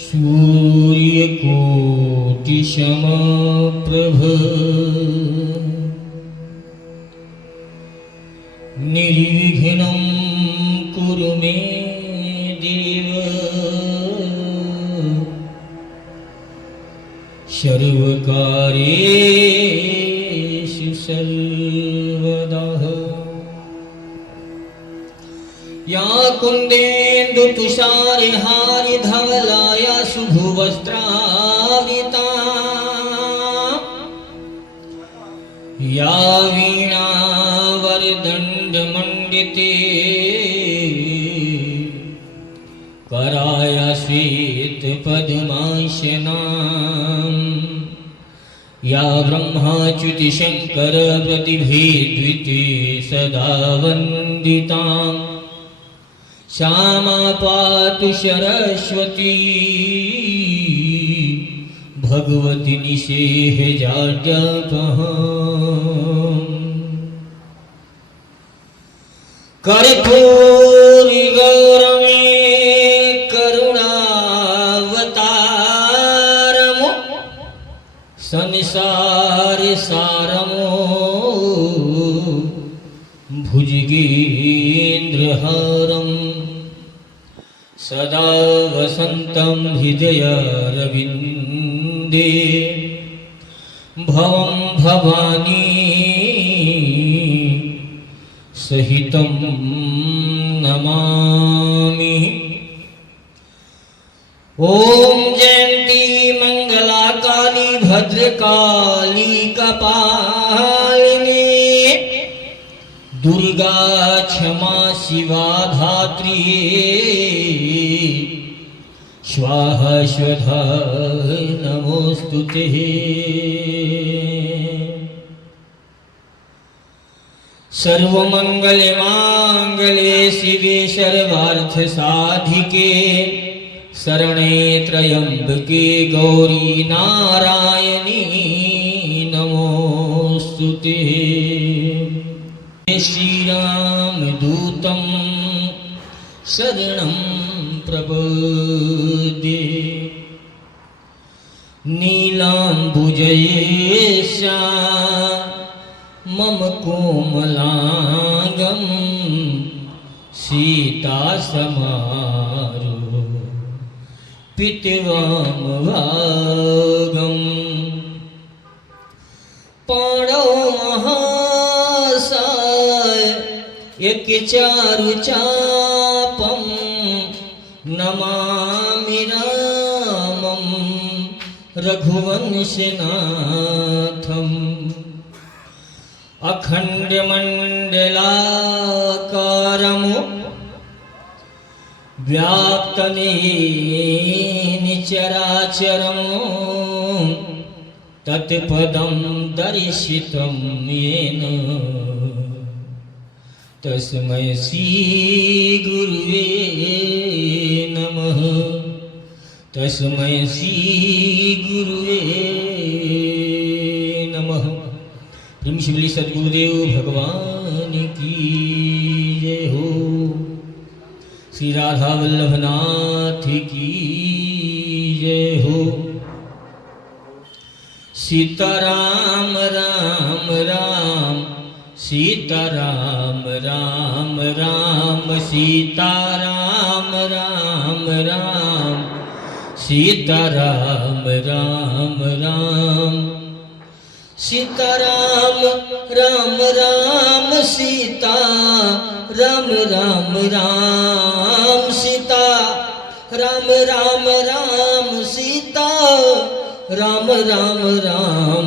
सूर्यकोटिसमप्रभ निर्विघ्नं कुरु मे देव सर्वकार्येषु सर्वदा। या कुन्देन्दुतुषारहारि धवलाया शुभवस्त्रावृता या वीणावरदण्डमण्डिते कराया श्वेतपद्मासना या ब्रह्माच्युतिशङ्करप्रतिभेद्विते सदा वन्दिता श्यामा पातु सरस्वती भगवती निषेहजाड्यापहम् कर्पूरगौरमे करुणावतारमो संसारसारमो भुजगेन्द्रहारम् सदा वसन्तं हृदयारविन्दे भवं भवानी सहितं नमामि। ॐ जयन्ती मंगला काली भद्रकाली कपालिनी दुर्गा क्षमा शिवा धात्री स्वाहा स्वधा नमोस्तुते। सर्वमंगलमांगल्ये शिवे सर्वार्थसाधिके शरणे त्र्यंबके गौरी नारायणी नमोस्तुते। श्रीराम दूतं शरणं प्रपद्ये नीलाम्बुजयेशा मम कोमलांगं सीता समारो पितवामभागम् पाणौ महासाय एक चारु चापं नमामि रामं रघुवंशनाथम् अखण्डमण्डलाकारमु व्याप्तनेन चराचरम् तत्पदं दर्शितं येन तस्मै श्री गुरुवे नमः। तस्मै श्री गुरुवे नमः। प्रेम से बोलिए सद्गुरुदेव भगवान की जय हो। श्री राधा वल्लभनाथ की जय हो। सीताराम राम राम सीताराम राम राम सीताराम राम राम सीताराम राम राम सीताराम राम राम सीता राम राम राम सीता राम राम राम सीता राम राम राम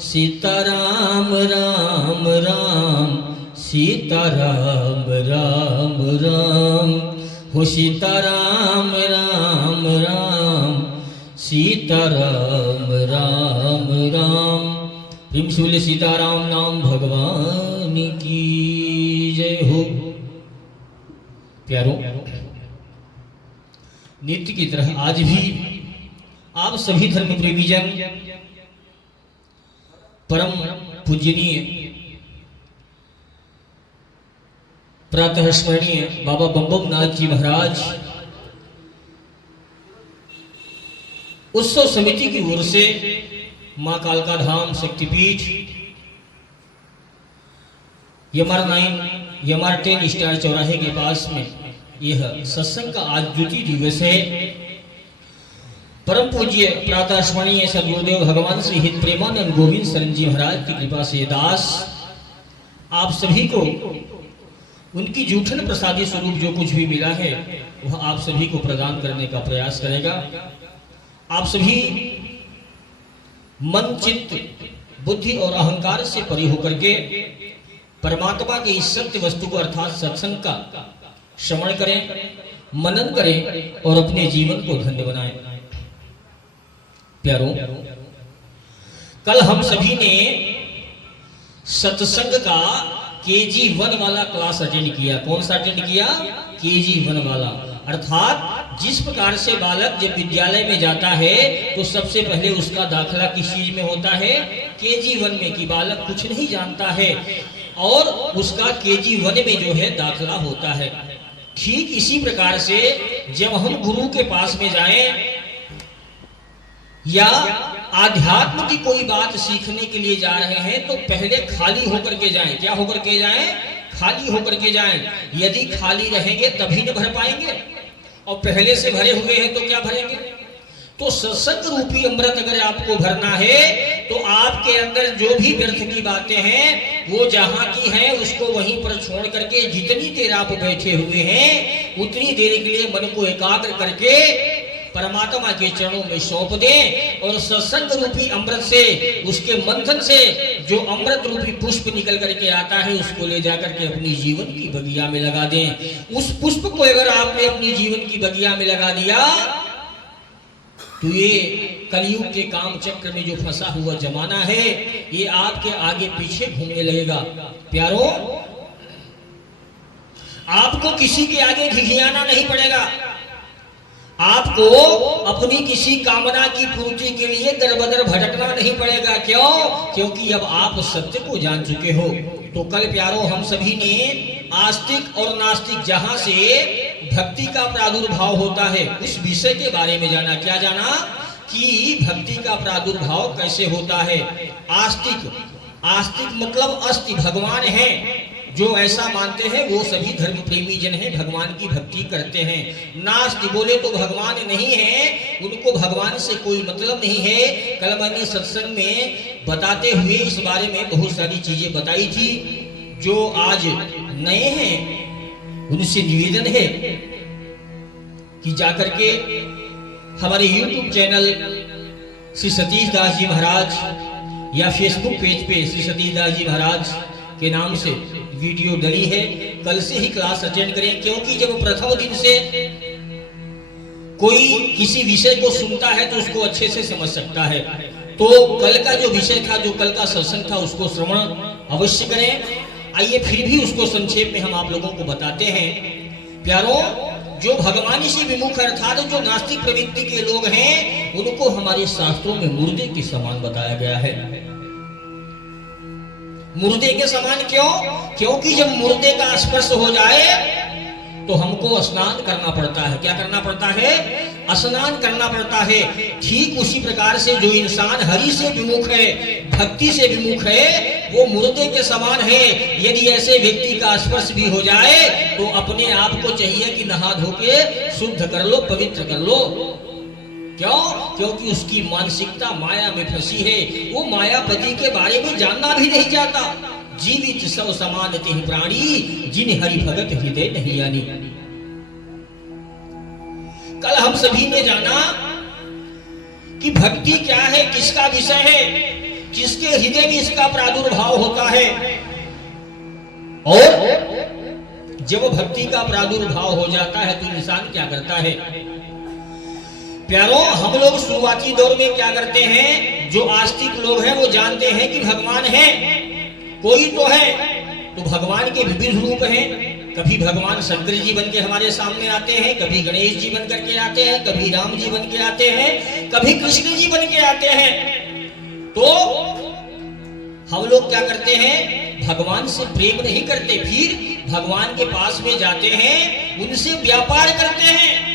सीताराम राम राम सीताराम राम राम हो सीताराम राम राम सीताराम राम राम। प्रेम से बोले सीताराम नाम भगवान की जय हो। प्यारों, नित्य की तरह आज भी आप सभी धर्म प्रेमीजन परम पूजनीय प्रातः स्मरणीय बाबा बम बम नाथ जी महाराज उत्सव समिति की ओर से मां कालका धाम शक्तिपीठ MR 10 स्टार चौराहे के पास में यह सत्संग का आज द्वितीय दिवस है। परम पूज्य प्रातः स्मरणीय सद्गुरुदेव भगवान श्री हित प्रेमानंद गोविंद शरण जी महाराज की कृपा से दास आप सभी को उनकी जूठन प्रसादी स्वरूप जो कुछ भी मिला है वह आप सभी को प्रदान करने का प्रयास करेगा। आप सभी मन चित्त बुद्धि और अहंकार से परे होकर के परमात्मा के इस सत्य वस्तु को अर्थात सत्संग का श्रवण करें, मनन करें और अपने जीवन को धन्य बनाएं। प्यारों, कल हम सभी ने सत्संग का KG1 वाला क्लास अटेंड किया। कौन सा अटेंड किया? KG1 वाला। अर्थात जिस प्रकार से बालक जब विद्यालय में जाता है तो सबसे पहले उसका दाखला किस चीज में होता है? KG1 में। कि बालक कुछ नहीं जानता है और उसका KG1 में जो है दाखला होता है। ठीक इसी प्रकार से जब हम गुरु के पास में जाएं या आध्यात्म की कोई बात सीखने के लिए जा रहे हैं तो पहले खाली होकर के जाएं। क्या होकर के जाएं? खाली होकर के जाएं। यदि खाली रहेंगे तभी न भर पाएंगे, और पहले से भरे हुए हैं तो क्या भरेंगे? तो सत्संग रूपी अमृत अगर आपको भरना है तो आपके अंदर जो भी व्यर्थ की बातें हैं वो जहां की हैं उसको वहीं पर छोड़ करके जितनी देर आप बैठे हुए हैं उतनी देर के लिए मन को एकाग्र करके परमात्मा के चरणों में सौंप दें और सत्संग रूपी अमृत से, उसके मंथन से जो अमृत रूपी पुष्प निकल करके आता है उसको ले जाकर के अपनी जीवन की बगिया में लगा दें। उस पुष्प को अगर आपने अपनी जीवन की बगिया में लगा दिया तो ये कलयुग के काम चक्र में जो फंसा हुआ जमाना है ये आपके आगे पीछे घूमने लगेगा। प्यारों, आपको किसी के आगे घिघियाना नहीं पड़ेगा। आपको अपनी किसी कामना की पूर्ति के लिए दरबदर भटकना नहीं पड़ेगा। क्यों? क्योंकि अब आप सत्य को जान चुके हो। तो कल प्यारों हम सभी ने आस्तिक और नास्तिक जहां से भक्ति का प्रादुर्भाव होता है उस विषय के बारे में जाना। क्या जाना? कि भक्ति का प्रादुर्भाव कैसे होता है। आस्तिक मतलब अस्ति, भगवान है। जो ऐसा मानते हैं वो सभी धर्म प्रेमी जन हैं, भगवान की भक्ति करते हैं। नास्तिक बोले तो भगवान नहीं है, उनको भगवान से कोई मतलब नहीं है। कल मैंने सत्संग में बताते हुए इस बारे में बहुत सारी चीजें बताई थी। जो आज नए हैं उनसे निवेदन है कि जाकर के हमारे YouTube चैनल श्री सतीश दास जी महाराज या फेसबुक पेज पे श्री सतीश दास जी महाराज के नाम से वीडियो डली है, कल से ही क्लास अटेंड करें। क्योंकि जब प्रथम दिन से कोई किसी विषय को सुनता है तो उसको अच्छे से समझ सकता है। तो कल का जो विषय था, जो कल का सत्संग था, उसको श्रवण अवश्य करें। आइए फिर भी उसको संक्षेप में हम आप लोगों को बताते हैं। प्यारों, जो भगवान से विमुख अर्थात जो नास्तिक प्रवृत्ति के लोग हैं उनको हमारे शास्त्रों में मुर्दे के समान बताया गया है। मुर्दे के समान क्यों? क्योंकि जब मुर्दे का स्पर्श हो जाए तो हमको स्नान करना पड़ता है। क्या करना पड़ता है? स्नान करना पड़ता है। ठीक उसी प्रकार से जो इंसान हरि से विमुख है, भक्ति से विमुख है, वो मुर्दे के समान है। यदि ऐसे व्यक्ति का स्पर्श भी हो जाए तो अपने आप को चाहिए कि नहा धो के शुद्ध कर लो, पवित्र कर लो। क्यों? क्योंकि उसकी मानसिकता माया में फंसी है। वो मायापति के बारे में जानना भी नहीं चाहता। जीवित सब समान तिहि प्राणी, जिन हरि भगत हृदय नहीं जानी। कल हम सभी ने जाना कि भक्ति क्या है, किसका विषय है, किसके हृदय में इसका प्रादुर्भाव होता है। और जब भक्ति का प्रादुर्भाव हो जाता है तो इंसान क्या करता है? प्यारों, हम लोग शुरुआती दौर में क्या करते हैं? जो आस्तिक लोग हैं वो जानते हैं कि भगवान है, कोई तो है। तो भगवान के विविध रूप हैं। कभी भगवान शंकर जी बन के हमारे सामने आते हैं, कभी गणेश जी बन करके आते हैं, कभी राम जी बन के आते हैं, कभी कृष्ण जी बन के आते हैं। तो हम लोग क्या करते हैं? भगवान से प्रेम नहीं करते, फिर भगवान के पास में जाते हैं, उनसे व्यापार करते हैं।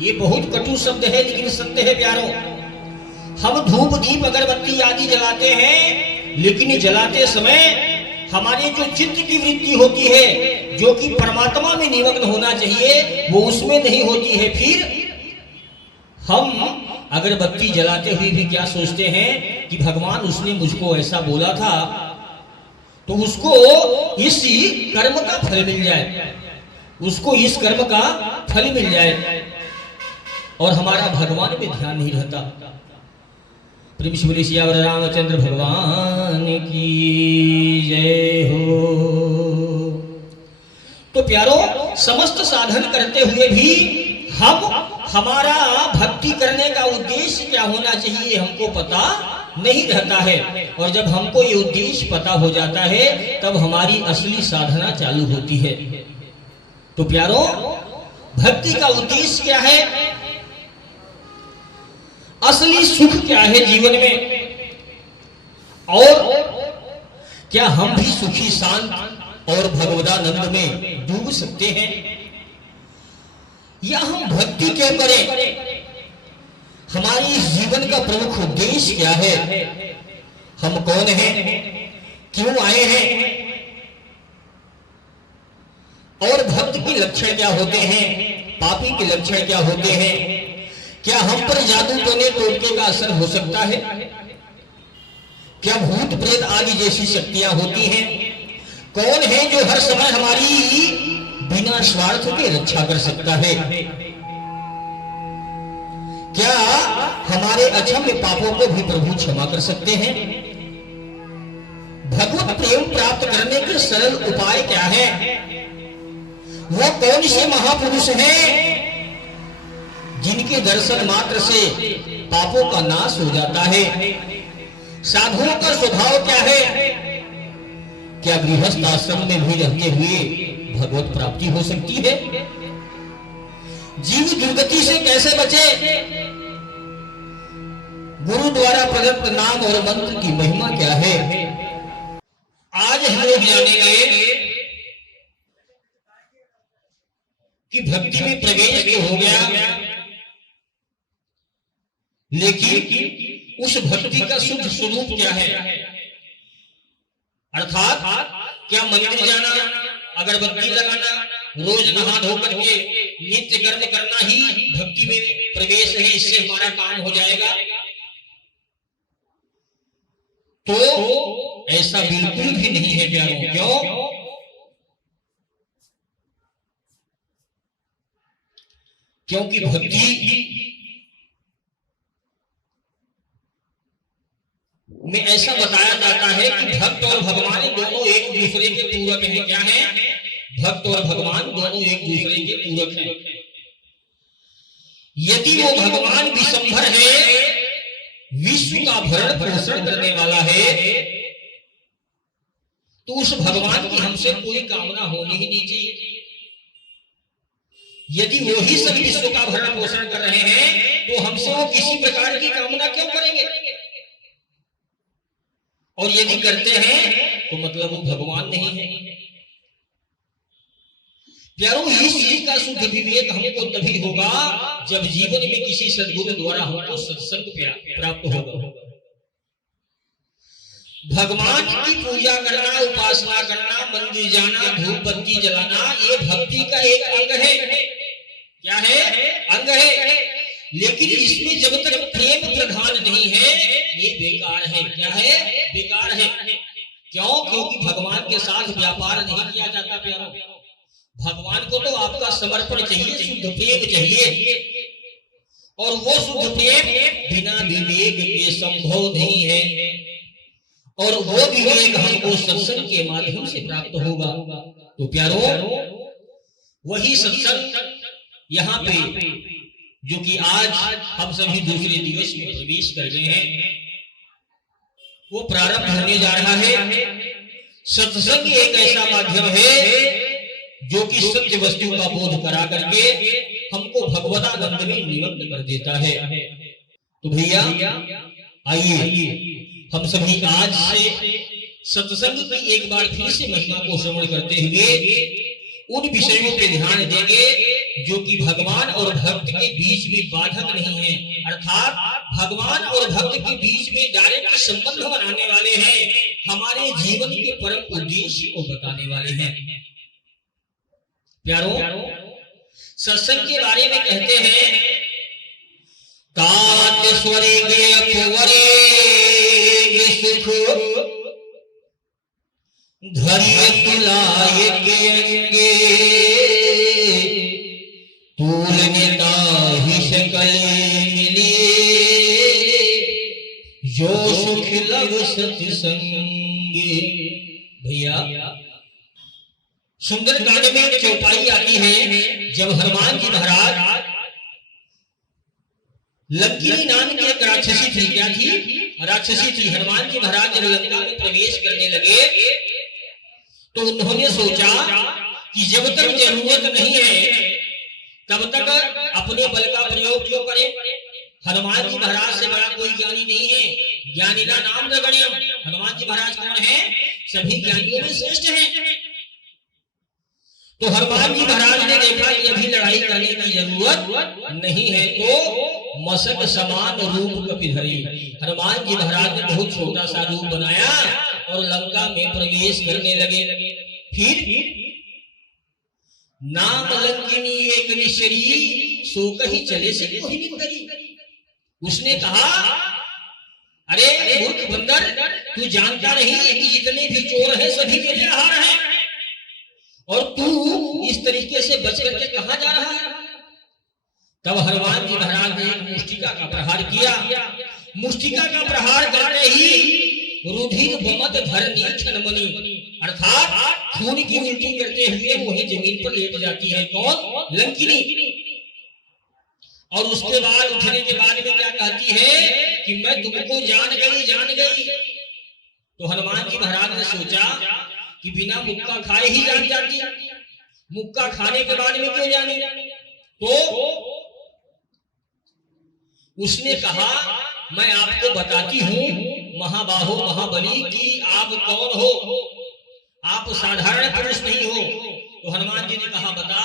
ये बहुत कटु शब्द है लेकिन सत्य है प्यारों। हम धूप दीप अगरबत्ती आदि जलाते हैं, लेकिन जलाते समय हमारे जो चित्त की वृत्ति होती है, जो कि परमात्मा में निमग्न होना चाहिए, वो उसमें नहीं होती है। फिर हम अगरबत्ती जलाते हुए भी क्या सोचते हैं कि भगवान उसने मुझको ऐसा बोला था, तो उसको इस कर्म का फल मिल जाए, उसको इस कर्म का फल मिल जाए, और हमारा भगवान में ध्यान नहीं रहता। प्रेम से बोलिए सियावर रामचंद्र भगवान की जय हो। तो प्यारो, समस्त साधन करते हुए भी हमारा भक्ति करने का उद्देश्य क्या होना चाहिए हमको पता नहीं रहता है। और जब हमको ये उद्देश्य पता हो जाता है, तब हमारी असली साधना चालू होती है। तो प्यारो, भक्ति का उद्देश्य क्या है, असली सुख क्या है जीवन में, और क्या हम भी सुखी शांत और भगवदानंद में डूब सकते हैं, या हम भक्ति क्यों करें, हमारी जीवन का प्रमुख उद्देश्य क्या है, हम कौन हैं, क्यों आए हैं, और भक्त के लक्षण क्या होते हैं, पापी के लक्षण क्या होते हैं, क्या हम पर जादू टोने टोटके का असर हो सकता है, क्या भूत प्रेत आदि जैसी शक्तियां होती हैं, कौन है जो हर समय हमारी बिना स्वार्थ के रक्षा कर सकता है, क्या हमारे अक्षम्य पापों को भी प्रभु क्षमा कर सकते हैं, भगवत प्रेम प्राप्त करने के सरल उपाय क्या है, वो कौन से महापुरुष हैं जिनके दर्शन मात्र से पापों का नाश हो जाता है, साधुओं का स्वभाव क्या है, क्या गृहस्थ आश्रम में भी रहते हुए भगवत प्राप्ति हो सकती है, जीव दुर्गति से कैसे बचे, गुरु द्वारा प्रदत्त नाम और मंत्र की महिमा क्या है। आज हम लोग जानेंगे कि भक्ति में प्रवेश तो हो गया, लेकिन उस भक्ति का शुद्ध स्वरूप क्या है, अर्थात क्या मंदिर जाना, अगरबत्ती लगाना, रोज नहा धो करके नित्य कर्म करना ही भक्ति में प्रवेश है, इससे हमारा काम हो जाएगा। तो ऐसा बिल्कुल भी नहीं है प्यारों। क्यों? क्योंकि भक्ति में ऐसा बताया जाता है कि भक्त और भगवान दोनों एक दूसरे के पूरक हैं। क्या है? भक्त और भगवान दोनों एक दूसरे के पूरक हैं। यदि वो भगवान विशंभर है, विश्व का भरण पोषण करने वाला है, तो उस भगवान की हमसे कोई कामना होनी ही नहीं चाहिए। यदि वो ही सब विश्व का भरण पोषण कर रहे हैं, तो हमसे वो किसी प्रकार की कामना क्यों करेंगे? और यदि करते हैं तो मतलब वो भगवान नहीं है। प्यारों, इस चीज का शुद्ध विवेक हमको तभी होगा जब जीवन में किसी सद्गुरु द्वारा हमको सत्संग प्राप्त होगा। भगवान की पूजा करना, उपासना करना, मंदिर जाना, धूप बत्ती जलाना, ये भक्ति का एक अंग है। क्या है? अंग है। लेकिन इसमें जब तक प्रेम प्रधान नहीं है, ये बेकार है। क्या है? बेकार है। क्यों? क्योंकि भगवान के साथ व्यापार नहीं किया जाता प्यारों। भगवान को तो आपका समर्पण चाहिए, शुद्ध प्रेम चाहिए, और वो शुद्ध प्रेम बिना विवेक के संभव नहीं है। और वो विवेक हमको सत्संग के माध्यम से प्राप्त होगा। तो प्यारों, वही सत्संग यहाँ पे जो कि आज हम सभी दूसरे दिवस में प्रवेश कर गए हैं, वो प्रारंभ होने जा रहा है। सत्संग एक ऐसा माध्यम है जो कि सत्य वस्तु का बोध करा करके हमको भगवदानंद में निमग्न कर देता है। तो भैया आइए हम सभी आज से सत्संग की एक बार फिर से महिमा को श्रवण करते हुए उन विषयों पे ध्यान देंगे जो कि भगवान और भक्त के बीच में बाधक नहीं है, अर्थात भगवान और भक्त के बीच में डायरेक्ट संबंध बनाने वाले हैं, हमारे जीवन के परम उद्देश्य को बताने वाले हैं। प्यारो, सत्संग के बारे में कहते हैं, तात स्वर्ग अपवरे सुख धैर्य तुलाए के अंगे, तूलने ताहि सकल मिले, जो सुख लग सत्संगे। भैया, सुंदरकांड में एक चौपाई आती है, जब हनुमान जी महाराज लंकिनी नाम की एक राक्षसी थी, क्या थी? राक्षसी थी। हनुमान जी महाराज जब लंका में प्रवेश करने लगे तो उन्होंने सोचा कि जब तक जरूरत नहीं है तब तक अपने बल का प्रयोग क्यों करें। हनुमान जी महाराज से बड़ा कोई ज्ञानी नहीं है, ज्ञानी का नाम नगण्यम। हनुमान जी महाराज कौन है? सभी ज्ञानियों में श्रेष्ठ हैं। तो हनुमान जी महाराज ने देखा कि अभी लड़ाई करने की जरूरत नहीं है, तो मशक समान रूप कपिधरी, हनुमान जी महाराज ने बहुत छोटा सा रूप बनाया और लंका में प्रवेश करने लगे। फिर नाम लंकिनी एक निशरी, सो कहीं चले से कोई नहीं। उसने कहा, अरे मूर्ख बंदर, तू जानता नहीं कि जितने भी चोर हैं सभी मेरे आहार हैं, और तू इस तरीके से बच करके कहां जा रहा है? तब हनुमान जी महाराज ने एक मुष्टिका का प्रहार किया। मुष्टिका का प्रहार करते ही रुधिर बमत धरनी छनमनी, अर्थात खून की उल्टी करते हुए वही जमीन पर लेट जाती है। कौन? लंकिनी। और उसके बाद उठने के बाद में क्या कहती है कि मैं तुमको जान गई। तो हनुमान जी महाराज ने सोचा कि बिना मुक्का खाए ही जान जाती, मुक्का खाने के बाद में क्यों जाने? तो उसने कहा, मैं आपको बताती हूँ महाबाहो महाबली कि आप कौन हो, आप साधारण पुरुष नहीं हो। तो हनुमान जी ने कहा, बता।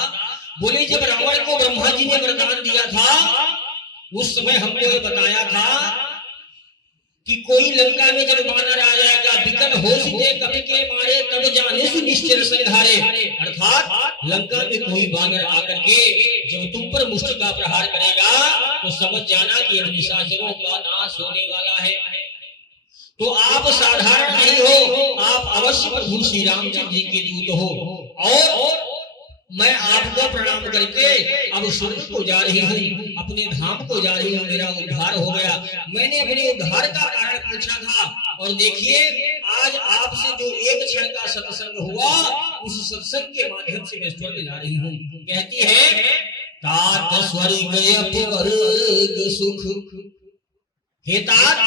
बोले, जब रावण को ब्रह्मा जी ने वरदान दिया था उस समय हमको ये बताया था कि कोई लंका में जब वानर आ जाएगा, विकल होश दे कपि के मारे, तब जाने सु निश्चर संधारे, अर्थात लंका में कोई वानर आकर के जब तुम पर मुष्टि का प्रहार करेगा तो समझ जाना कि अब निशाचरों का नाश होने वाला है। तो आप साधारण नहीं हो, आप अवश्य प्रभु श्री रामचंद्र जी के दूत हो, और मैं आपको प्रणाम करके अब स्वर्ग को जा रही हूँ, अपने धाम को जा रही हूँ, मेरा उद्धार हो गया। मैंने अपने उद्धार का कारण पूछा था, और देखिए आज आपसे जो एक क्षण का सत्संग हुआ, उस सत्संग के माध्यम से मैं स्वर्ग जा रही हूँ। कहती है, तात स्वर्ग अपवर्ग सुख, हे तात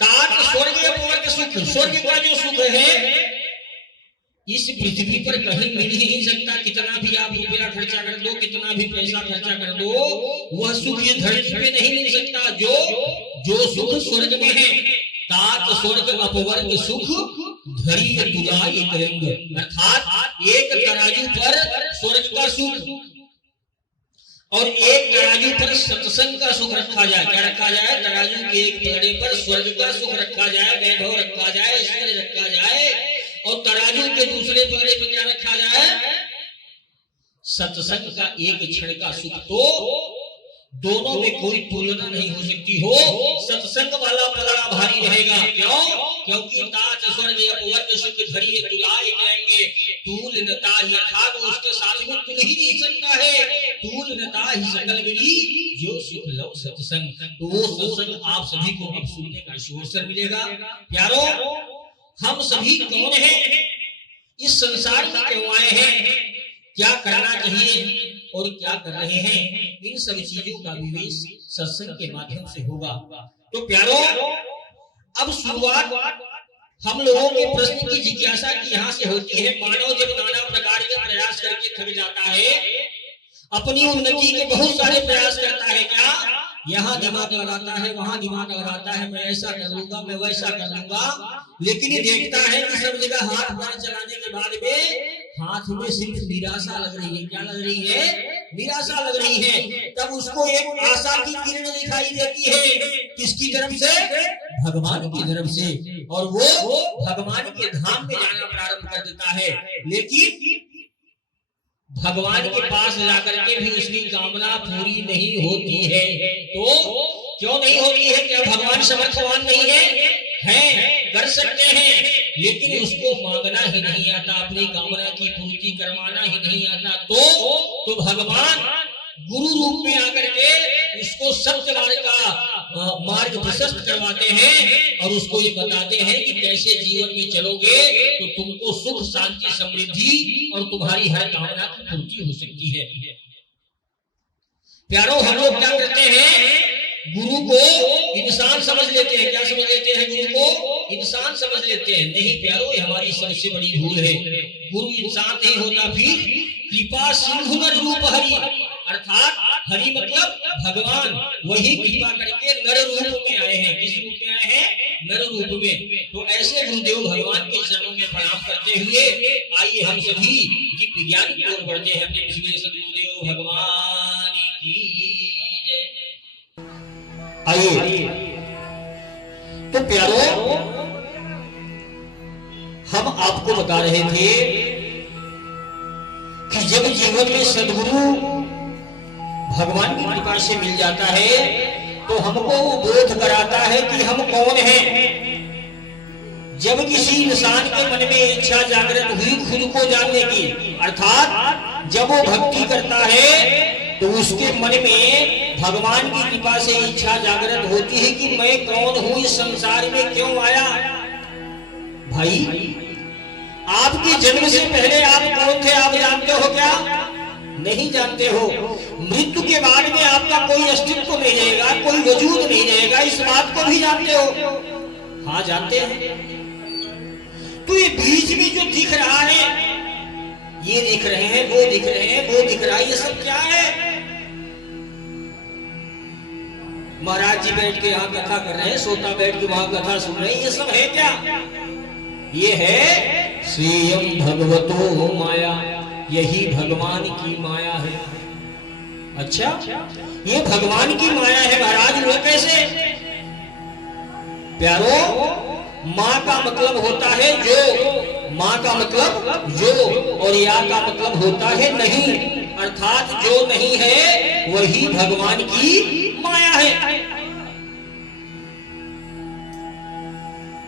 स्वर्ग अपवर्ग सुख, स्वर्ग का जो सुख है इस पृथ्वी पर कहीं मिल ही नहीं सकता। कितना भी आप रुपया खर्चा कर दो, कितना भी पैसा खर्चा कर दो, वह सुख ये धरती पे नहीं मिल सकता जो सुख स्वर्ग में है। तात स्वर्ग अपवर्ग सुख धरी तुलाई तरंग, अर्थात एक तराजू पर स्वर्ग का सुख और एक तराजू पर सत्संग का सुख रखा जाए। क्या रखा जाए? तराजू के एक पलड़े पर स्वर्ग का सुख रखा जाए, वैभव रखा जाए, ऐश्वर्य रखा जाए, और तराजू के दूसरे पलड़े पर क्या रखा जाए? सत्संग का एक क्षण का सुख। तो दोनों में कोई तुलना नहीं हो सकती हो। सत्संग वाला पलड़ा भारी रहेगा। क्यों? क्योंकि तात स्वर्ग अपवर्ग सुख धरिए तुलाए जाएंगे, तूल नता ही, अर्थात उसके साथ में तुल ही नहीं सकता है। तूल नता ही सकल मिली, जो सुख लव सत्संग। तो वो सत्संग आप सभी को अब सुनने का अवसर मिलेगा। प्यारो, हम सभी कौन हैं? इस संसार में क्यों आए हैं? क्या करना चाहिए और क्या कर रहे हैं? इन सभी चीजों का विवेक सत्संग के माध्यम से होगा। तो प्यारो, अब शुरुआत हम लोगों के प्रश्न की जिज्ञासा की यहाँ से होती है। मानव जब नाना प्रकार के प्रयास करके थक जाता है, अपनी उन्नति के बहुत सारे प्रयास करता है, क्या यहाँ दिमाग लगाता है, वहां दिमाग लगाता है, मैं ऐसा कर लूंगा, मैं वैसा कर लूंगा, लेकिन ये देखता है कि सब जगह हाथ पैर चलाने के बाद में हाथ में सिर्फ निराशा लग रही है। क्या लग रही है? निराशा लग रही है। तब उसको एक आशा की किरण दिखाई देती है। किसकी तरफ से? भगवान की तरफ से। और वो भगवान के धाम में जाना प्रारंभ कर देता है। लेकिन भगवान के पास जाकर के भी उसकी कामना पूरी नहीं होती है। तो क्यों नहीं होती है? क्या भगवान समर्थवान नहीं है? हैं, कर सकते हैं, लेकिन उसको मांगना ही नहीं आता, अपनी कामना की पूर्ति करवाना ही नहीं आता। तो भगवान गुरु रूप में आकर के उसको सत्य मार्ग का मार्ग प्रशस्त करवाते हैं और उसको ये बताते हैं कि कैसे जीवन में चलोगे तो तुमको सुख, शांति, समृद्धि और तुम्हारी हर कामना की पूर्ति हो सकती है। प्यारों, हम लोग क्या करते हैं? गुरु को इंसान समझ लेते हैं। क्या समझ लेते हैं? गुरु को इंसान समझ लेते हैं। नहीं प्यारों, ये हमारी सबसे बड़ी भूल है। गुरु इंसान नहीं होता। फिर कृपा सिंधु नर रूप हरि, अर्थात हरि मतलब भगवान, वही कृपा करके नर रूप में आए हैं। किस रूप में आए हैं? नर रूप में। तो ऐसे गुरुदेव भगवान के चरणों में प्रणाम करते हुए आइए हम सभी दिव्य ज्ञान की ओर बढ़ते हैं। अपने पिछले सदगुरुदेव भगवान की जय। आइए, तो प्यारों, हम आपको बता रहे थे कि जब जीवन में सद्गुरु भगवान की कृपा से मिल जाता है तो हमको वो बोध कराता है कि हम कौन हैं। जब किसी इंसान के मन में इच्छा जागृत हुई खुद को जानने की, अर्थात जब वो भक्ति करता है तो उसके मन में भगवान की कृपा से इच्छा जागृत होती है कि मैं कौन हूं, इस संसार में क्यों आया। भाई, आपके जन्म से पहले आप कौन थे? आप जानते हो क्या? नहीं जानते हो। मृत्यु के बाद में आपका कोई अस्तित्व नहीं रहेगा, कोई वजूद नहीं रहेगा, इस बात को भी जानते हो? हाँ, जानते हैं। तो ये बीच में जो दिख रहा है, ये दिख रहे हैं, वो दिख रहे हैं, वो दिख रहा है, ये सब क्या है? महाराज जी बैठ के यहाँ कथा कर रहे हैं, सोता बैठ के वहां कथा सुन रहे हैं, ये सब है क्या? ये है श्रीयम भगवतो माया, यही भगवान की माया है। अच्छा, ये भगवान की माया है महाराज, वो कैसे? प्यारो, माँ का मतलब होता है जो, माँ का मतलब जो, और या का मतलब होता है नहीं, अर्थात जो नहीं है वही भगवान की माया है।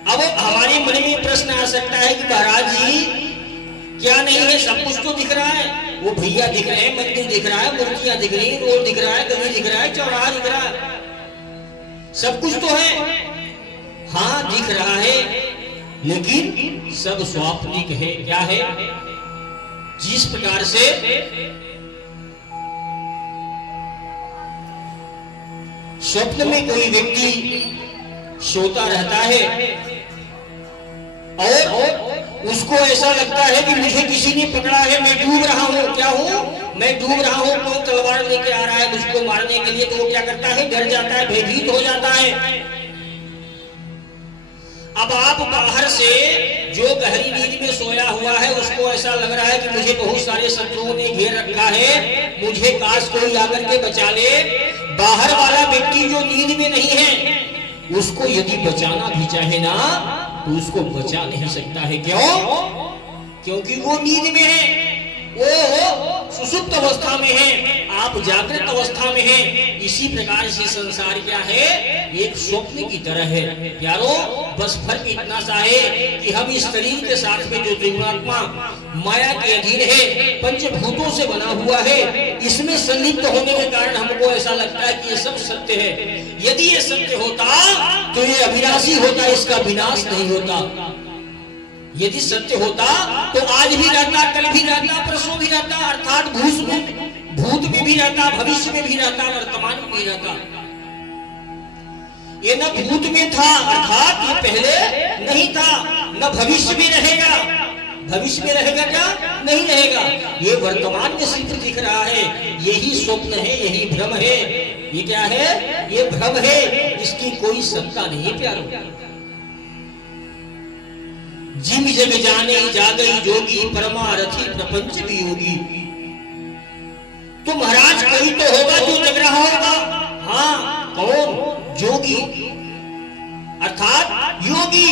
अब हमारे मन में प्रश्न आ सकता है कि महाराज जी क्या नहीं है? सब कुछ तो दिख रहा है। वो भैया दिख रहे हैं, मंदिर दिख रहा है, मूर्तियां दिख रही है, रोड दिख रहा है, गली दिख रहा है, चौराहा दिख रहा है, सब कुछ तो है। हाँ, दिख रहा है, लेकिन सब स्वाप्निक है। क्या है? जिस प्रकार से स्वप्न में कोई व्यक्ति सोता रहता है और उसको ऐसा लगता है कि मुझे किसी ने पकड़ा है, मैं डूब रहा हूँ। क्या हूँ? मैं डूब रहा हूँ। कोई तलवार लेके आ रहा है मुझको मारने के लिए, तो वो क्या करता है? डर जाता है, भयभीत हो जाता है। अब आप बाहर से जो गहरी नींद में सोया हुआ है उसको ऐसा लग रहा है कि मुझे बहुत सारे शत्रुओं ने घेर रखा है, मुझे काश कोई आकर के बचा ले। बाहर वाला व्यक्ति जो नींद में नहीं है उसको यदि बचाना भी चाहे ना तो उसको बचा नहीं सकता है। क्यों? क्योंकि वो नींद में है, वो सुषुप्त अवस्था में है, आप जागृत अवस्था में हैं। इसी प्रकार से संसार क्या है? एक स्वप्न की तरह है। प्यारो, बस फर्क इतना सा है कि हम इस शरीर के साथ में जो जीवात्मा माया के अधीन है, पंचभूतों से बना हुआ है, इसमें संलिप्त होने के कारण हमको ऐसा लगता है कि ये सब सत्य है। यदि ये सत्य होता तो ये अविनाशी होता, इसका विनाश नहीं होता। यदि सत्य होता तो आज भी रहता, कल भी रहता, परसों भी रहता, अर्थात भूत में भी रहता, भविष्य में भी रहता, वर्तमान में भी रहता। ये न भूत में था, अर्थात ये पहले नहीं था, न भविष्य में रहेगा। भविष्य में रहेगा क्या? नहीं रहेगा। ये वर्तमान में सिद्ध दिख रहा है, यही स्वप्न है, यही भ्रम है। ये क्या है? ये भ्रम है, इसकी कोई सत्ता नहीं है। प्यारो, जिम जग जाने जागई जोगी, परमारथी प्रपंच वियोगी। तो महाराज कोई तो होगा जो जग रहा होगा। हाँ, कौन? जोगी, अर्थात योगी।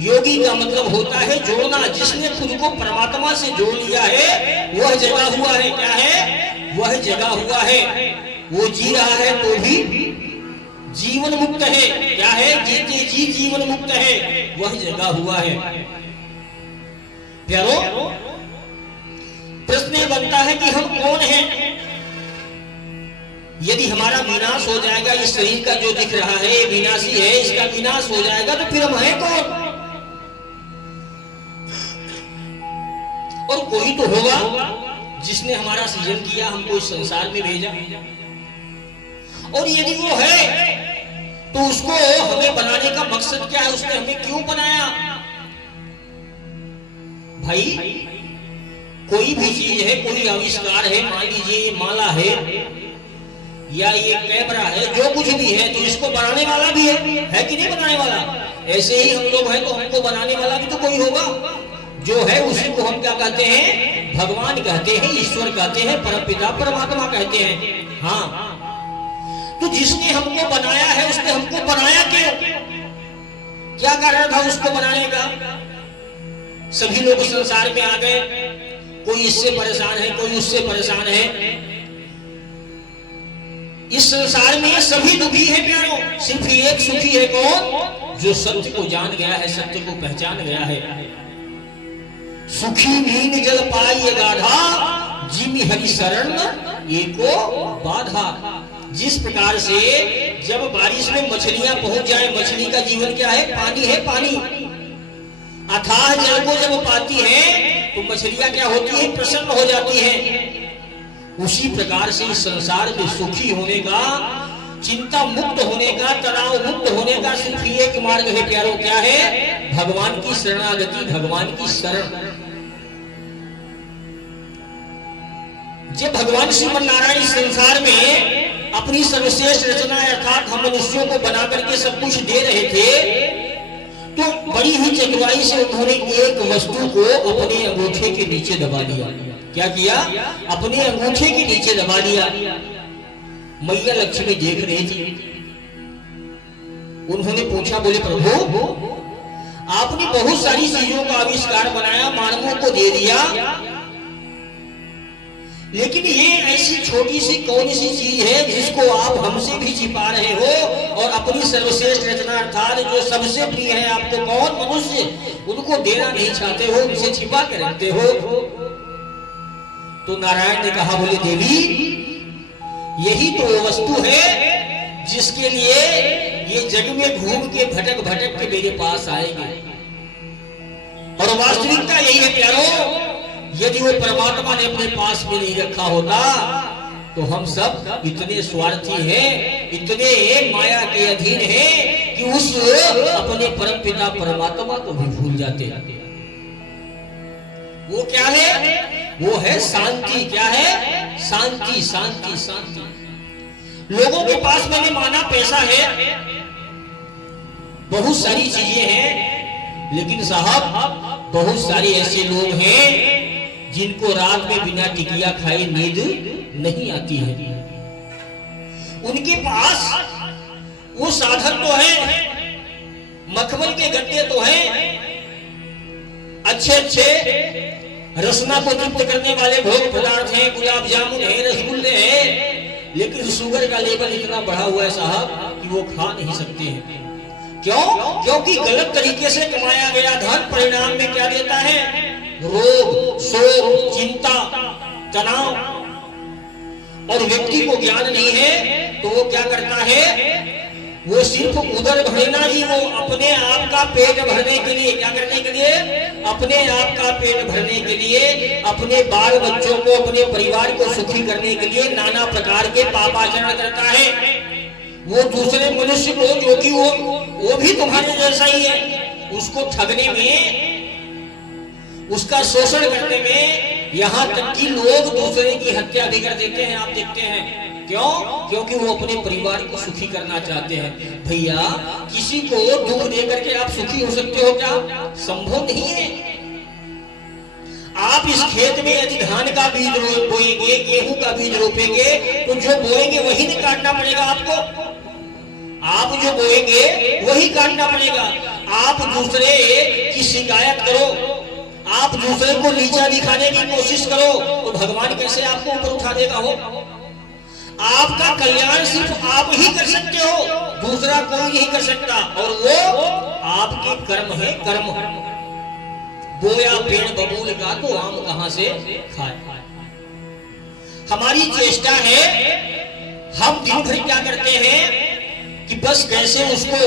योगी का मतलब होता है जोड़ना। जिसने खुद को परमात्मा से जोड़ लिया है वह जगा हुआ है। क्या है? वह जगा हुआ है। वो जी रहा है तो भी जीवन मुक्त है। क्या है? जीते जी जीवन मुक्त है, वह जगा हुआ है। प्यारो, प्रश्न ये बनता है कि हम कौन हैं? यदि हमारा विनाश हो जाएगा, इस शरीर का जो दिख रहा है ये विनाशी है, इसका विनाश हो जाएगा तो फिर हम हैं कौन? और कोई तो होगा जिसने हमारा सृजन किया, हमको इस संसार में भेजा। और यदि वो है तो उसको हमें बनाने का मकसद क्या है? उसने हमें क्यों बनाया? भाई, कोई भी चीज है, कोई आविष्कार है, मान लीजिए ये माला है या ये कैमरा है, जो कुछ भी है, तो इसको बनाने वाला भी है कि नहीं बनाने वाला? ऐसे ही हम लोग हैं तो हमको बनाने वाला भी तो कोई होगा। जो है उसी को हम क्या कहते हैं? भगवान कहते हैं, ईश्वर कहते हैं, परमपिता परमात्मा कहते हैं। हाँ, तो जिसने हमको बनाया है उसने हमको बनाया क्यों? क्या कारण था उसको बनाने का? सभी लोग संसार में आ गए, कोई इससे परेशान है, कोई उससे परेशान है। इस संसार में सभी दुखी है प्यारो, सिर्फ एक सुखी है। कौन? जो सत्य को जान गया है, सत्य को पहचान गया है। सुखी नींद जल पाई गाधा, जिमि हरि शरण एको बाधा। जिस प्रकार से जब बारिश में मछलियां पहुंच जाए, मछली का जीवन क्या है? पानी है, पानी। अथाह जल को जब पाती है तो मछलियां क्या होती है? प्रसन्न हो जाती है। उसी प्रकार से इस संसार में सुखी होने का, चिंता मुक्त होने का, तनाव मुक्त होने का सिर्फ एक मार्ग है प्यारो। क्या है? भगवान की शरणागति, भगवान की शरण। जब भगवान श्रीमन नारायण इस संसार में अपनी सर्वश्रेष्ठ रचना अर्थात हम मनुष्यों को बना करके सब कुछ दे रहे थे, तो बड़ी ही चतुराई से उन्होंने एक वस्तु को अपने अंगूठे के नीचे दबा लिया। क्या किया? अपने अंगूठे के नीचे दबा लिया। मैया लक्ष्मी देख रही थी। उन्होंने पूछा, बोले प्रभु, आपने बहुत सारी चीजों का आविष्कार बनाया, मानवों को दे दिया, लेकिन ये ऐसी छोटी सी कौन सी चीज है जिसको आप हमसे भी छिपा रहे हो और अपनी सर्वश्रेष्ठ रचना अर्थात जो सबसे प्रिय है आपको, कौन? मनुष्य, उनको देना नहीं चाहते हो, उनसे छिपा के रखते हो। तो नारायण ने कहा, बोले देवी, यही तो वो वस्तु है जिसके लिए ये जग में घूम के भटक भटक के मेरे पास आएंगे। और वास्तविकता यही है प्यारो, यदि वो परमात्मा ने अपने पास में नहीं रखा होता तो हम सब इतने स्वार्थी हैं, इतने माया के अधीन हैं कि उस अपने परम पिता परमात्मा को भी भूल जाते। वो क्या है? वो है शांति। क्या है? शांति, शांति, शांति। लोगों के पास मैंने माना पैसा है, बहुत सारी चीजें हैं, लेकिन साहब बहुत सारे ऐसे लोग हैं जिनको रात में बिना टिकिया खाए नींद नहीं आती है। उनके पास वो साधन तो है, मखमल के गट्टे तो हैं, अच्छे अच्छे रसना को तृप्त करने वाले भोग पदार्थ हैं, गुलाब जामुन है, रसगुल्ले हैं, लेकिन शुगर का लेवल इतना बढ़ा हुआ है साहब कि वो खा नहीं सकते हैं। क्यों? क्योंकि गलत तरीके से कमाया गया धन परिणाम में क्या देता है? रोग, शोक, चिंता, तनाव। और व्यक्ति को ज्ञान नहीं है तो वो क्या करता है? वो सिर्फ उधर भरना ही, वो अपने आप का पेट भरने के लिए, क्या करने के लिए? अपने आप का पेट भरने के लिए, अपने बाल बच्चों को, अपने परिवार को सुखी करने के लिए नाना प्रकार के पापाचरण करता है। वो दूसरे मनुष्य को, जो कि वो भी तुम्हारे जैसा ही है, उसको ठगने में, उसका शोषण करने में, यहाँ तक कि लोग दूसरे की हत्या भी कर देते हैं। आप देखते हैं क्यों? क्योंकि वो अपने परिवार को सुखी करना चाहते हैं। भैया, किसी को दुख दे करके आप सुखी हो सकते हो क्या? संभव नहीं है। आप इस खेत में यदि धान का बीज बोएंगे, गेहूं का बीज रोपेंगे, तो जो बोएंगे वही नहीं काटना पड़ेगा आपको। आप जो बोएंगे वही काटना पड़ेगा। आप दूसरे की शिकायत करो, आप दूसरे को नीचा दिखाने की कोशिश करो, तो भगवान कैसे आपको ऊपर उठा देगा? हो, आपका कल्याण सिर्फ आप ही कर सकते हो, दूसरा कोई नहीं कर सकता। और वो आपके कर्म है। कर्म बोया पेड़ बबूल का, तो आम कहां से खाए। हमारी चेष्टा है, हम दिन भर क्या करते हैं कि बस कैसे उसको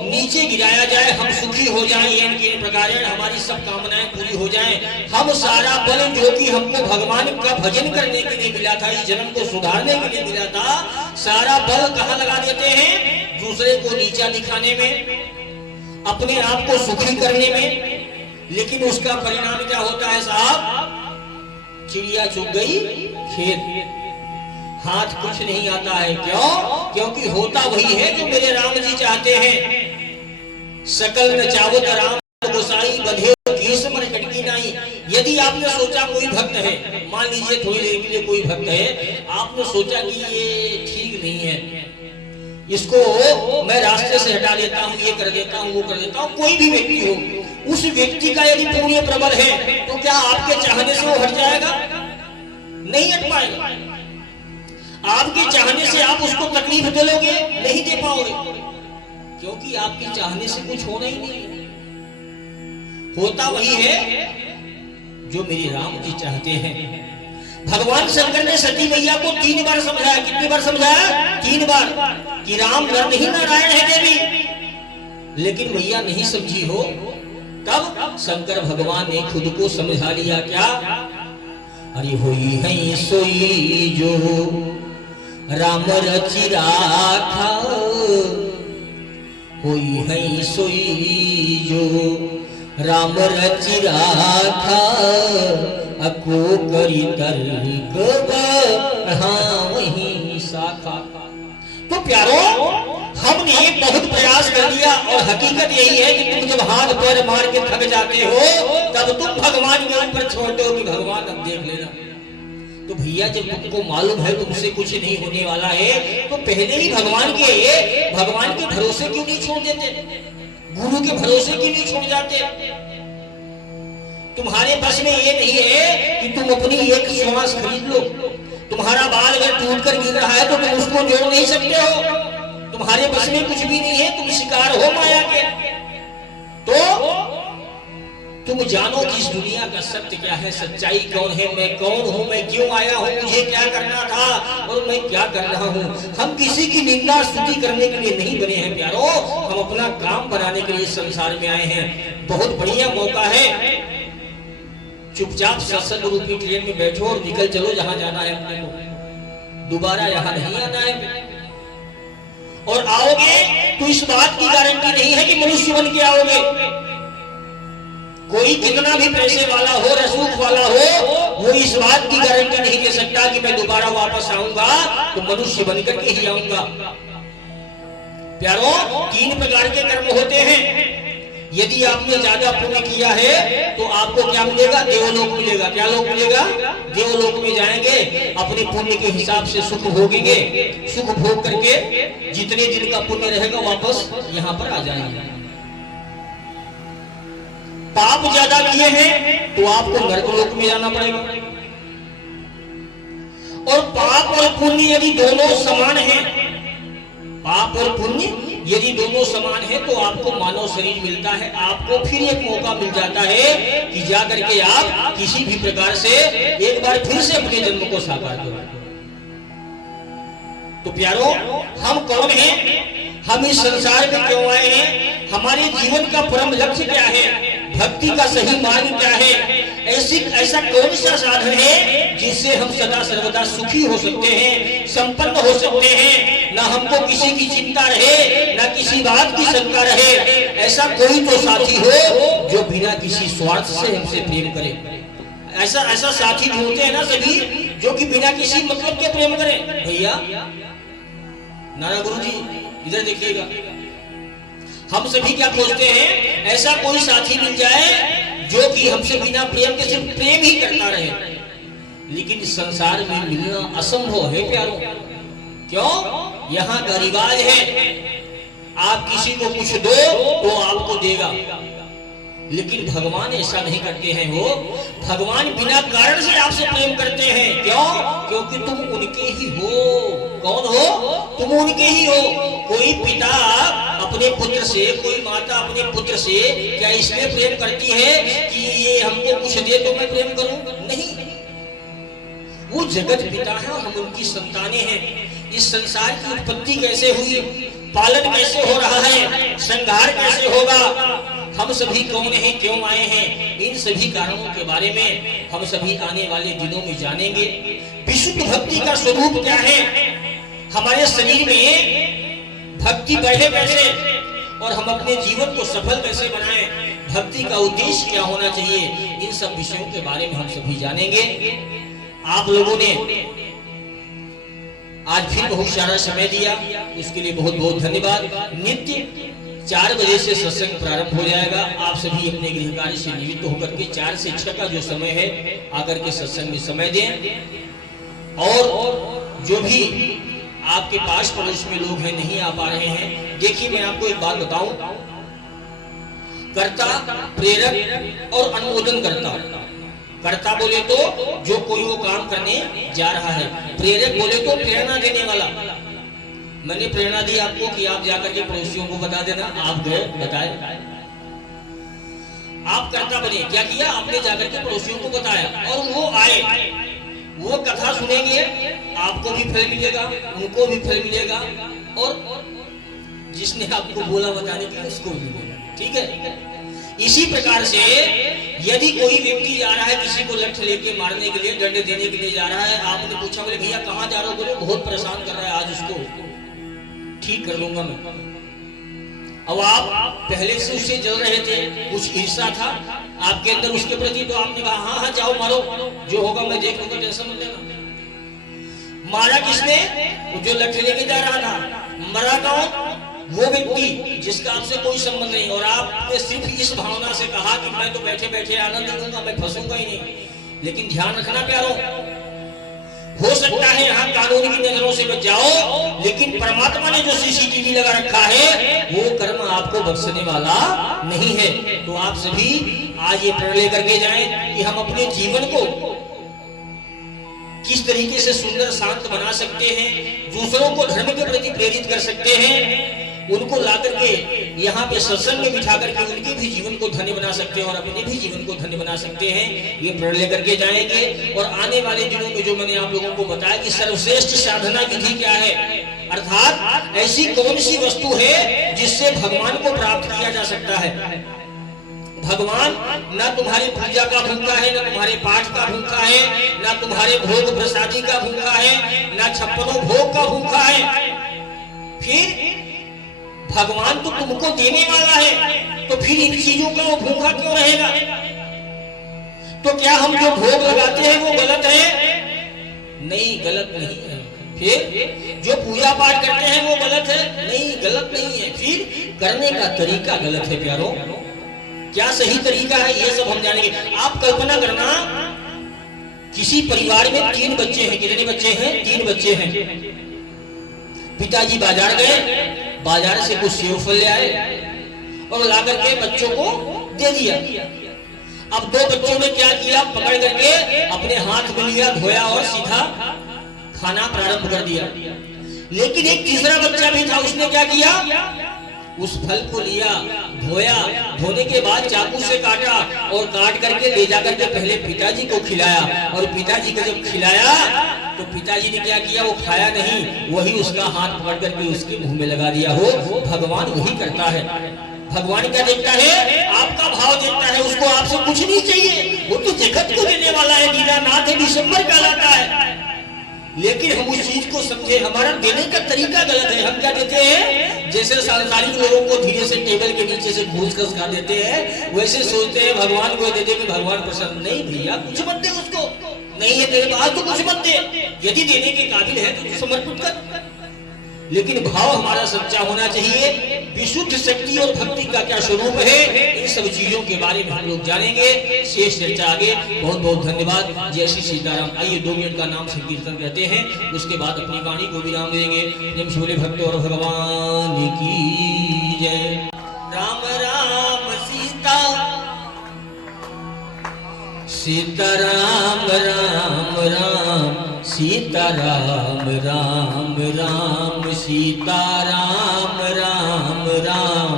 नीचे गिराया जाए, हम सुखी हो जाएं, इन प्रकार हमारी सब कामनाएं पूरी हो जाएं। हम सारा बल जो कि हमको भगवान का भजन करने के लिए मिला था, इस जन्म को सुधारने के लिए मिला था, सारा बल कहाँ लगा देते हैं? दूसरे को नीचा दिखाने में, अपने आप को सुखी करने में। लेकिन उसका परिणाम क्या होता है साहब? चिड़िया चुग गई खेत, हाथ कुछ नहीं आता है। क्यों? क्योंकि होता वही है जो मेरे राम जी चाहते हैं। सकल न चावत राम गोसाई, बधे केस मर कटकी नाई। यदि आपने सोचा कोई भक्त है, मान लीजिए थोड़ी देर के लिए कोई भक्त है, आपने सोचा कि ये ठीक नहीं है, इसको मैं रास्ते से हटा देता हूँ, ये कर देता हूँ, वो कर देता हूँ, कोई भी व्यक्ति हो, उस व्यक्ति का यदि पुण्य प्रबल है, तो क्या आपके चाहने से वो हट जाएगा? नहीं हट पाएगा। आपके चाहने से आप उसको तकलीफ दिलोगे? नहीं दे पाओगे, क्योंकि आपके चाहने से कुछ होना ही नहीं। होता वही है जो मेरे राम जी चाहते हैं। भगवान शंकर ने सती मैया को 3 बार समझाया। कितनी बार समझाया? 3 बार, कि राम नर नहीं नारायण है देवी। लेकिन मैया नहीं समझी हो। तब शंकर भगवान ने खुद को समझा लिया। क्या? अरे होई है सोई जो राम रचि राखा, होई है सोई जो राम रचि राखा, अको करी तर्क वही शाखा। तो प्यारो, हमने बहुत प्रयास कर लिया, और हकीकत यही है कि तुम जब हाथ पैर मार के थक जाते हो, तब तुम भगवान के ऊपर छोड़ते हो कि भगवान अब देख लेना। तो भैया, जब तुमको मालूम है तुमसे कुछ नहीं होने वाला है, तो पहले ही भगवान के भरोसे क्यों नहीं छोड़ देते? गुरु के भरोसे क्यों नहीं छोड़ जाते? तुम्हारे बस में ये नहीं है कि तुम अपनी एक श्वास खरीद लो। तुम्हारा बाल अगर टूट कर गिर रहा है तो तुम उसको जोड़ नहीं सकते हो। तुम्हारे बस में कुछ भी नहीं है, तुम शिकार हो माया के। तो तुम जानो कि इस दुनिया का सत्य क्या है, सच्चाई कौन है, मैं कौन हूँ, मैं क्यों आया हूँ, मुझे क्या करना था और मैं क्या कर रहा हूँ। हम किसी की निंदा स्तुति करने के लिए नहीं बने हैं प्यारो, हम अपना काम बनाने के लिए संसार में आए हैं। बहुत बढ़िया मौका है, चुपचाप सत्संग रूपी ट्रेन में बैठो और निकल चलो जहां जाना है अपने को। दोबारा यहाँ नहीं आना है। और आओगे तो इस बात की गारंटी नहीं है कि मनुष्य बन के आओगे। कोई कितना भी पैसे वाला हो, रसूख वाला हो, वो इस बात की गारंटी नहीं दे सकता कि मैं दोबारा वापस आऊंगा तो मनुष्य बनकर के ही आऊंगा। प्यारो, 3 प्रकार के कर्म होते हैं। यदि आपने ज्यादा पुण्य किया है तो आपको क्या मिलेगा? देवलोक मिलेगा। क्या लोक मिलेगा? देवलोक में जाएंगे, अपने पुण्य के हिसाब से सुख भोगेंगे। सुख भोग करके जितने दिन का पुण्य रहेगा वापस यहाँ पर आ जाएंगे। पाप ज्यादा किए हैं तो आपको नरकलोक में जाना पड़ेगा। और पाप और पुण्य यदि दोनों समान हैं, पाप और पुण्य यदि दोनों समान है तो आपको मानव शरीर मिलता है। आपको फिर एक मौका मिल जाता है कि जाकर के आप किसी भी प्रकार से एक बार फिर से अपने जन्म को साकार करो। तो प्यारो, हम कौन हैं? हम इस संसार में क्यों आए हैं? हमारे जीवन का परम लक्ष्य क्या है? भक्ति का सही मार्ग क्या है? ऐसा कौन सा साधन है जिससे हम सदा सर्वदा सुखी हो सकते हैं, संपन्न हो सकते हैं, ना हमको किसी की चिंता रहे, ना किसी बात की शंका रहे। ऐसा कोई तो साथी हो जो बिना किसी स्वार्थ से हमसे प्रेम करे। ऐसा ऐसा साथी ढूंढते हैं ना सभी, जो कि बिना किसी मतलब के प्रेम करें। भैया नारा गुरु जी इधर देखिएगा, हम सभी क्या खोजते हैं, ऐसा कोई साथी मिल जाए जो कि हमसे बिना प्रेम के सिर्फ प्रेम ही करता रहे। लेकिन इस संसार में मिलना असंभव है प्यारों। क्यों? यहाँ का रिवाज है, आप किसी को कुछ दो तो आपको देगा, लेकिन भगवान ऐसा नहीं करते हैं। वो भगवान बिना कारण से आपसे प्रेम करते हैं। क्यों? क्योंकि तुम उनके ही हो। कौन हो? तुम उनके ही हो। कोई पिता अपने पुत्र से, कोई माता अपने पुत्र से क्या इसलिए प्रेम करती है कि ये हमको कुछ दे तो मैं प्रेम करूं? नहीं, वो जगत पिता है और हम उनकी संतानें हैं। इस संसार की उत्पत्ति कैसे हुई, पालन कैसे हो रहा है, संहार कैसे होगा, हम सभी कौन हैं, क्यों आए हैं, इन सभी कारणों के बारे में हम सभी आने वाले दिनों में जानेंगे। विशुद्ध भक्ति का स्वरूप क्या है, हमारे शरीर में भक्ति बढ़े कैसे और हम अपने जीवन को सफल कैसे बनाएं, भक्ति का उद्देश्य क्या होना चाहिए, इन सब विषयों के बारे में हम सभी जानेंगे। आप लोगों ने आज फिर बहुत सारा समय दिया, उसके लिए बहुत बहुत धन्यवाद। नित्य 4 बजे से सत्संग प्रारंभ हो जाएगा। आप सभी अपने गृह कार्य से निवृत्त होकर के 4 से 6 का जो समय है आकर के सत्संग में समय दें। और जो भी आपके पास पड़ोस में लोग हैं नहीं आ पा रहे हैं, देखिए मैं आपको एक बात बताऊं, कर्ता, प्रेरक और अनुमोदन करता। कर्ता बोले तो जो कोई वो काम करने जा रहा है, प्रेरक बोले तो प्रेरणा देने वाला। मैंने प्रेरणा दी आपको कि आप जाकर के पड़ोसियों को बता देना, आप गए बताए, आप कर्ता बने। क्या किया आपने? जाकर के पड़ोसियों को बताया और वो आए, वो कथा सुनेंगे, आपको भी फल मिलेगा, उनको भी फल मिलेगा और जिसने आपको बोला बताने के लिए उसको भी मिलेगा। ठीक है? इसी प्रकार से यदि कोई व्यक्ति जा रहा है, किसी को लठ लेके मारने के लिए, दंड देने के लिए जा रहा है, आपने पूछा, बोले भैया कहाँ जा रहे हो? बोले बहुत परेशान कर रहा है, आज उसको ठीक कर लूंगा मैं। अब आप पहले से उससे जल रहे थे, कुछ ईर्ष्या था आपके अंदर उसके प्रति, तो आपने कहा हाँ हाँ जाओ मारो, जो होगा मैं देख लूंगा, टेंशन मत लेना। मारा किसने? जो लठ लेके जा रहा था। मरा कौन? वो व्यक्ति जिसका आपसे कोई संबंध नहीं, और आपने सिर्फ इस भावना से कहा कि मैं तो बैठे बैठे आनंद लूंगा, मैं फंसूंगा ही नहीं। लेकिन ध्यान रखना प्यारों, हो सकता है यहाँ कानून की नजरों से बच जाओ, लेकिन परमात्मा ने जो सीसीटीवी लगा रखा है वो कर्म आपको बख्शने वाला नहीं है। तो आप सभी आज ये प्रण लेकर के जाएं कि हम अपने जीवन को किस तरीके से सुंदर शांत बना सकते हैं, दूसरों को धर्म के प्रति प्रेरित कर सकते हैं, उनको लाकर के यहाँ पे सत्संग में बिठा करके उनके भी जीवन को धन्य बना सकते हैं और अपने भी जीवन को धन्य बना सकते हैं। ये प्रण लेकर के जाएंगे। और आने वाले दिनों में जो मैंने आप लोगों को बताया कि सर्वश्रेष्ठ साधना विधि क्या है, अर्थात ऐसी कौन सी वस्तु है जिससे भगवान को प्राप्त किया जा सकता है। भगवान ना तुम्हारी पूजा का भूखा है, ना तुम्हारे पाठ का भूखा है, ना तुम्हारे भोग प्रसादी का भूखा है, ना 56 भोग का भूखा है। फिर भगवान तो तुमको देने वाला है, तो फिर इन चीजों का वो भूखा क्यों रहेगा? तो क्या हम जो भोग लगाते हैं वो गलत है? नहीं, गलत नहीं है। फिर जो पूजा पाठ करते हैं वो गलत है? नहीं, गलत नहीं है। फिर करने का तरीका गलत है प्यारों। क्या सही तरीका है ये सब हम जानेंगे। आप कल्पना करना, किसी परिवार में 3 बच्चे हैं। कितने बच्चे हैं? 3 बच्चे हैं। पिताजी बाजार गए, बाजार से कुछ सेव फल ले आए और ला करके बच्चों को दे दिया। अब 2 बच्चों ने क्या किया? पकड़ करके अपने हाथ में लिया, धोया और सीधा खाना प्रारंभ कर दिया। लेकिन एक तीसरा बच्चा भी था, उसने क्या किया? उस फल को लिया, धोया, धोने के बाद चाकू से काटा और काट करके ले जाकर के पहले पिताजी को खिलाया। और पिताजी को जब खिलाया तो पिताजी ने क्या किया? वो खाया नहीं, वही उसका हाथ पकड़ करके उसके मुंह में लगा दिया। हो भगवान वही करता है। भगवान क्या देखता है? आपका भाव देखता है। उसको आपसे कुछ नहीं चाहिए, वो तो जगत को देने वाला है। दीनानाथ है, दिसंबर कहलाता है। लेकिन हम उस चीज को समझे, हमारा देने का तरीका गलत है। हम क्या देते हैं, जैसे सांसारिक लोगों को धीरे से टेबल के नीचे से घूस कर खा देते हैं, वैसे सोचते हैं भगवान को दे दे कि भगवान पसंद नहीं। भैया कुछ मत दे उसको, नहीं है तेरे पास तो कुछ मत दे, यदि देने के काबिल है तो समर्पित कर। लेकिन भाव हमारा सच्चा होना चाहिए। विशुद्ध शक्ति और भक्ति का क्या स्वरूप है, इन सब चीजों के बारे में हम लोग जानेंगे। शेष चर्चा आगे। बहुत बहुत धन्यवाद। जय श्री सीताराम। आइए 2 मिनट का नाम संकीर्तन कहते हैं, उसके बाद अपनी वाणी को विराम देंगे। जब शोले भक्त और भगवान की जय। राम राम सीता सीताराम राम राम सीताराम राम राम सीताराम राम राम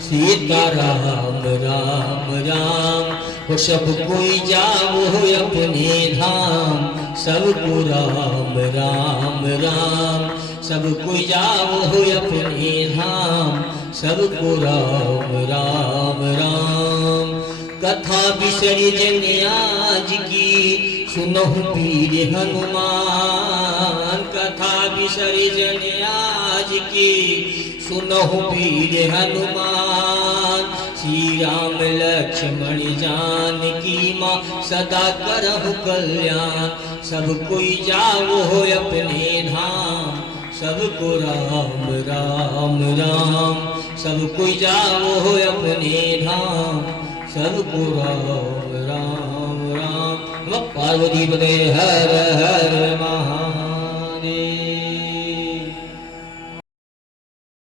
सीताराम राम राम। हो सब कोई जाओ अपने धाम, सबको राम राम राम। सब कोई जाओ अपने धाम, सबको राम राम राम। कथा बिसरी जन आज की, सुनहु वीर हनुमान। कथा बिसरी जन आज की, सुनहु वीर हनुमान। श्री राम लक्ष्मण जानकी माँ, सदा करहु कल्याण। सब कोई जाओ अपने धाम, सबको राम राम राम। सब कोई जाओ अपने धाम, सबको राम राम राम। पार्वती पते हर हर महा